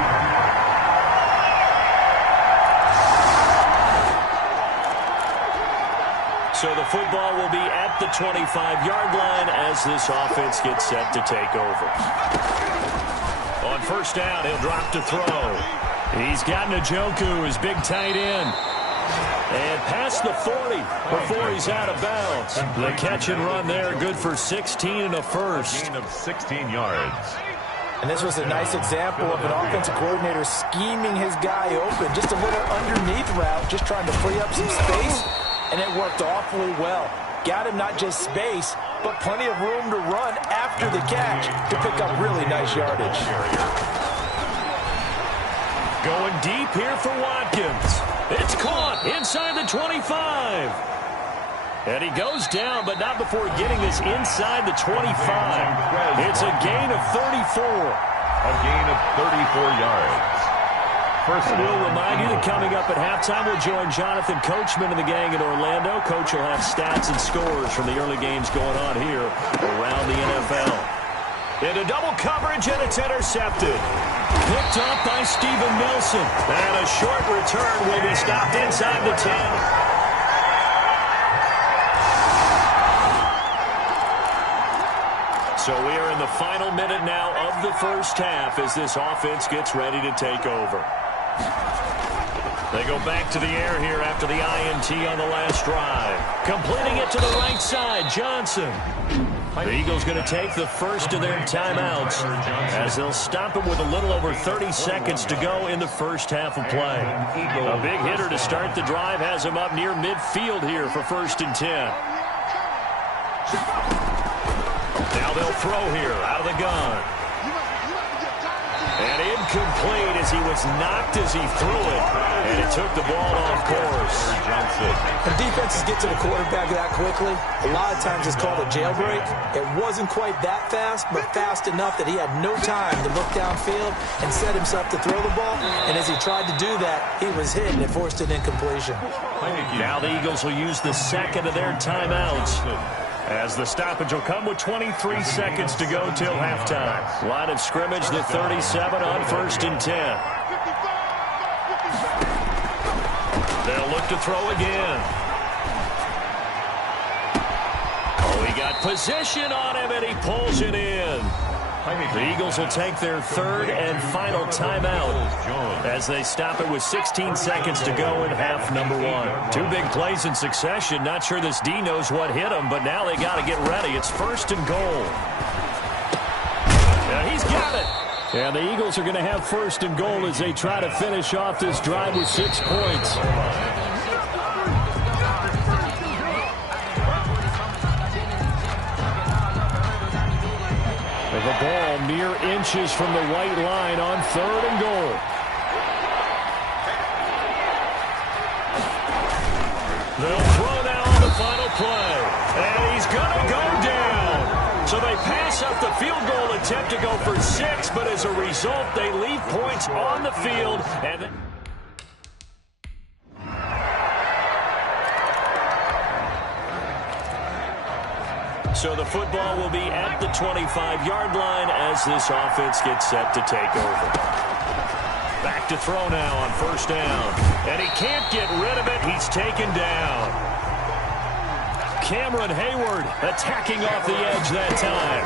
So the football will be at the 25-yard line as this offense gets set to take over. On 1st down, he'll drop to throw. He's got Njoku, his big tight end. And past the 40 before he's out of bounds. The catch and run there, good for 16 and a first. Gain of 16 yards. And this was a nice example of an offensive coordinator scheming his guy open. Just a little underneath route, just trying to free up some space. And it worked awfully well. Got him not just space, but plenty of room to run after the catch to pick up really nice yardage. Going deep here for Watkins. It's caught inside the 25. And he goes down, but not before getting this inside the 25. It's a gain of 34. A gain of 34 yards. First, we'll remind you that coming up at halftime, we'll join Jonathan Coachman and the gang in Orlando. Coach will have stats and scores from the early games going on here around the NFL. Into double coverage, and it's intercepted. Picked up by Steven Nelson. And a short return will be stopped inside the 10. So we are in the final minute now of the first half as this offense gets ready to take over. They go back to the air here after the INT on the last drive. Completing it to the right side, Johnson. The Eagles going to take the first of their timeouts as they'll stop him with a little over 30 seconds to go in the first half of play. A big hitter to start the drive has him up near midfield here for 1st and 10. Now they'll throw here out of the gun. And incomplete as he was knocked as he threw it. And it took the ball off course. When defenses get to the quarterback that quickly, a lot of times it's called a jailbreak. It wasn't quite that fast, but fast enough that he had no time to look downfield and set himself to throw the ball. And as he tried to do that, he was hit and it forced an incompletion. Now the Eagles will use the second of their timeouts, as the stoppage will come with 23 seconds to go till halftime. Line of scrimmage, the 37 on 1st and 10. They'll look to throw again. Oh, he got position on him, and he pulls it in. The Eagles will take their third and final timeout as they stop it with 16 seconds to go in half number one. Two big plays in succession. Not sure this D knows what hit him, but now they got to get ready. It's 1st and goal. Now he's got it. And the Eagles are going to have 1st and goal as they try to finish off this drive with 6 points. The ball mere inches from the white line on 3rd and goal. They'll throw now on the final play. And he's going to go down. So they pass up the field goal attempt to go for 6, but as a result, they leave points on the field. And so the football will be at the 25-yard line as this offense gets set to take over. Back to throw now on first down. And he can't get rid of it. He's taken down. Cameron Hayward attacking off the edge that time.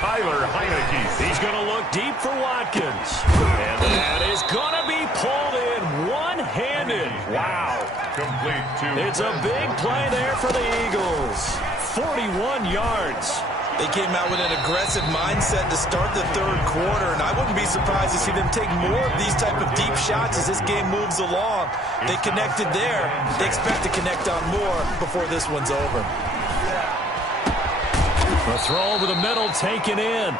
Tyler Heineke. He's going to look deep for Watkins. And that is going to be pulled in one-handed. Wow. Complete to... It's a big play there for the Eagles. 41 yards. They came out with an aggressive mindset to start the third quarter, and I wouldn't be surprised to see them take more of these type of deep shots as this game moves along. They connected there. They expect to connect on more before this one's over. The throw over the middle taken in.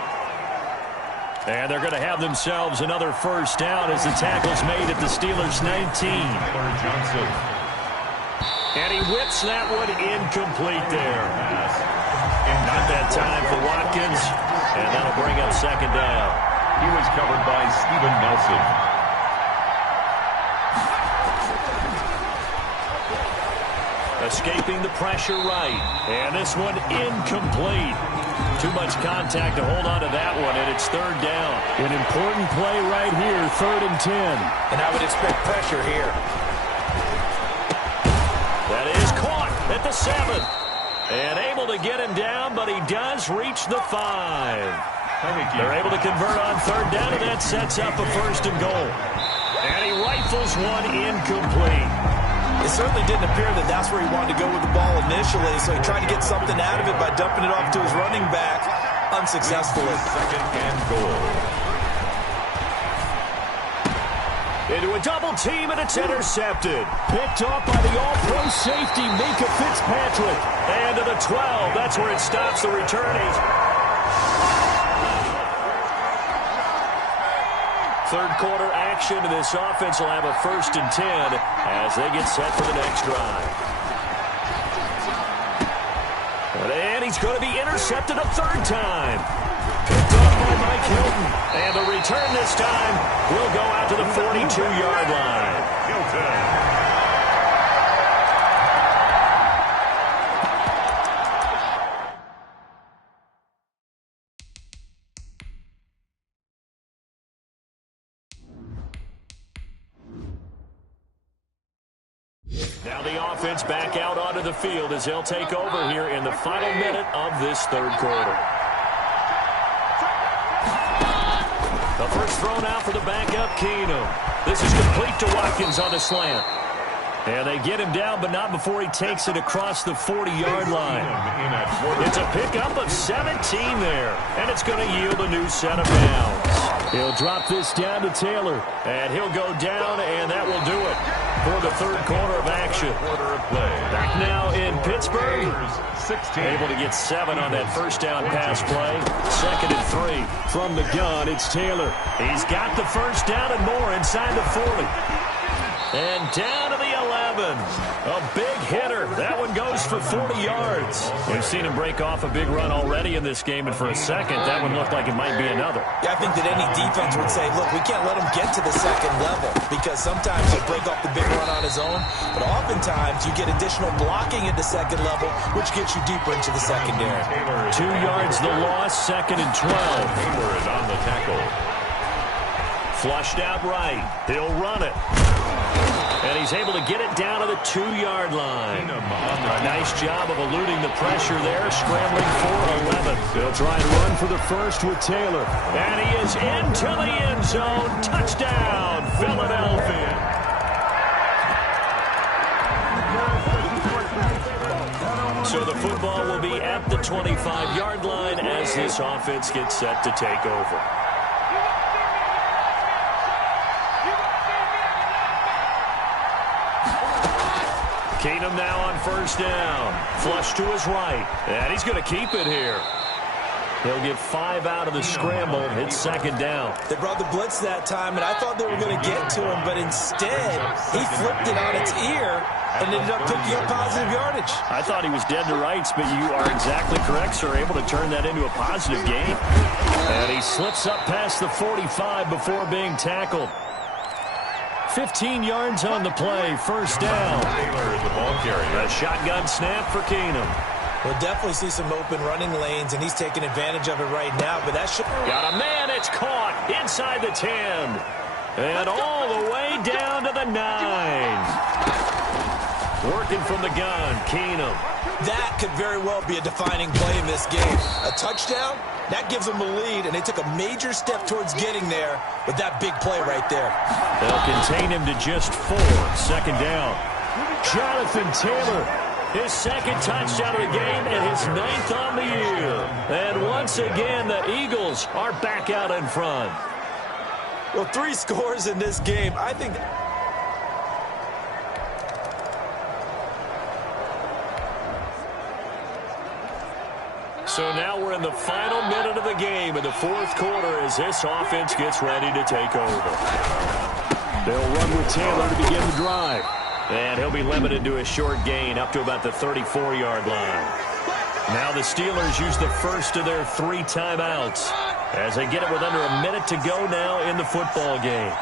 And they're going to have themselves another first down as the tackle's made at the Steelers' 19. Johnson. And he whips that one incomplete there. Not that time for Watkins, and that'll bring up second down. He was covered by Steven Nelson. Escaping the pressure right, and this one incomplete. Too much contact to hold on to that one, and it's third down. An important play right here, 3rd and 10. And I would expect pressure here. That is caught at the 7. And able to get him down, but he does reach the 5. They're able to convert on third down, and that sets up a 1st and goal. And he rifles one incomplete. It certainly didn't appear that that's where he wanted to go with the ball initially, so he tried to get something out of it by dumping it off to his running back unsuccessfully. 2nd and goal. Into a double team, and it's intercepted. Picked off by the all-pro safety, Minka Fitzpatrick. And to the 12, that's where it stops the returning. Third quarter action, and this offense will have a 1st and 10 as they get set for the next drive. And he's going to be intercepted a 3rd time. Picked off by Mike Hilton. And the return this time will go out to the 42-yard line. Hilton. Now the offense back out onto the field as they'll take over here in the final minute of this third quarter. The first throw now for the backup, Keenum. This is complete to Watkins on the slant. And they get him down, but not before he takes it across the 40-yard line. It's a pickup of 17 there, and it's going to yield a new set of downs. He'll drop this down to Taylor, and he'll go down, and that will do it for the third quarter of action. Back now in Pittsburgh. Able to get 7 on that first down pass play. 2nd and 3 from the gun. It's Taylor. He's got the first down and more inside the 40. And down to the 11. A big hitter. That one goes for 40 yards. We've seen him break off a big run already in this game, and for a second, that one looked like it might be another. Yeah, I think that any defense would say, look, we can't let him get to the second level because sometimes he'll break off the big run on his own, but oftentimes you get additional blocking at the second level, which gets you deeper into the secondary. 2 yards the loss, 2nd and 12. Taylor is on the tackle. Flushed out right. He'll run it. And he's able to get it down to the 2-yard line. A nice job of eluding the pressure there, scrambling for 11. They'll try and run for the first with Taylor. And he is into the end zone. Touchdown, Philadelphia. So the football will be at the 25-yard line as this offense gets set to take over. Keenum now on first down. Flush to his right. And he's going to keep it here. He'll get 5 out of the scramble. It's 2nd down. They brought the blitz that time, and I thought they were going to get to him, but instead, he flipped it on its ear and ended up picking up positive yardage. I thought he was dead to rights, but you are exactly correct, sir. Able to turn that into a positive gain. And he slips up past the 45 before being tackled. 15 yards on the play, first down. Taylor is the ball carrier. A shotgun snap for Keenum. We'll definitely see some open running lanes, and he's taking advantage of it right now, but that should... Got a man, it's caught inside the 10. And all the way down to the 9. Working from the gun, Keenum. That could very well be a defining play in this game. A touchdown, that gives them a lead, and they took a major step towards getting there with that big play right there. They'll contain him to just 4. Second down. Jonathan Taylor, his second touchdown of the game and his 9th on the year. And once again, the Eagles are back out in front. Well, 3 scores in this game. I think... So now we're in the final minute of the game in the fourth quarter as this offense gets ready to take over. They'll run with Taylor to begin the drive. And he'll be limited to a short gain up to about the 34-yard line. Now the Steelers use the first of their 3 timeouts as they get it with under a minute to go now in the football game.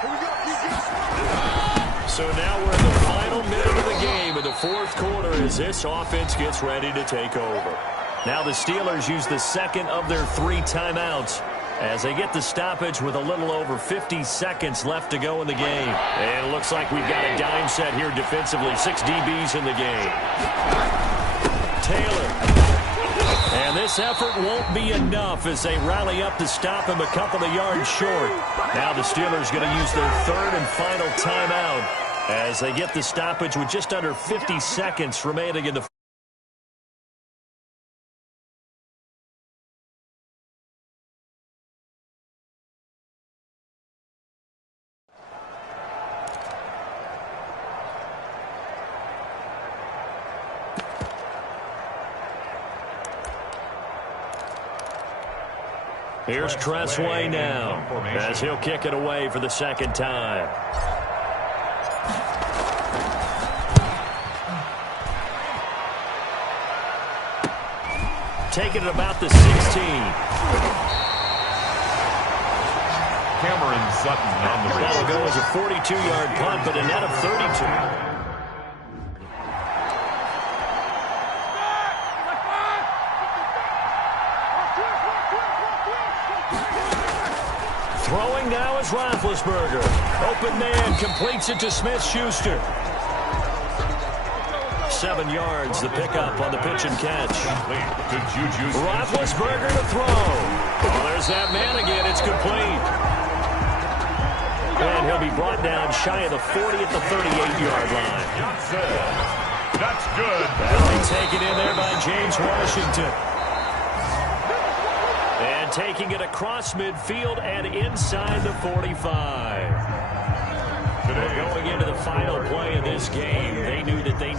So now we're in the final minute of the game in the fourth quarter as this offense gets ready to take over. Now the Steelers use the second of their 3 timeouts as they get the stoppage with a little over 50 seconds left to go in the game. And it looks like we've got a dime set here defensively. 6 DBs in the game. Taylor. And this effort won't be enough as they rally up to stop him a couple of yards short. Now the Steelers going to use their 3rd and final timeout as they get the stoppage with just under 50 seconds remaining in the Here's Tressway now as he'll kick it away for the second time. Taking it about the 16. Cameron Sutton on the That'll go as a 42-yard punt, but a net of 32. Throwing now is Roethlisberger. Open man, completes it to Smith-Schuster. 7 yards, the pickup on the pitch and catch. Roethlisberger to throw. Oh, there's that man again. It's complete. And he'll be brought down shy of the 40 at the 38-yard line. That's good. That'll be taken in there by James Washington. And taking it across midfield and inside the 45. We're going into the final play of this game. They knew that they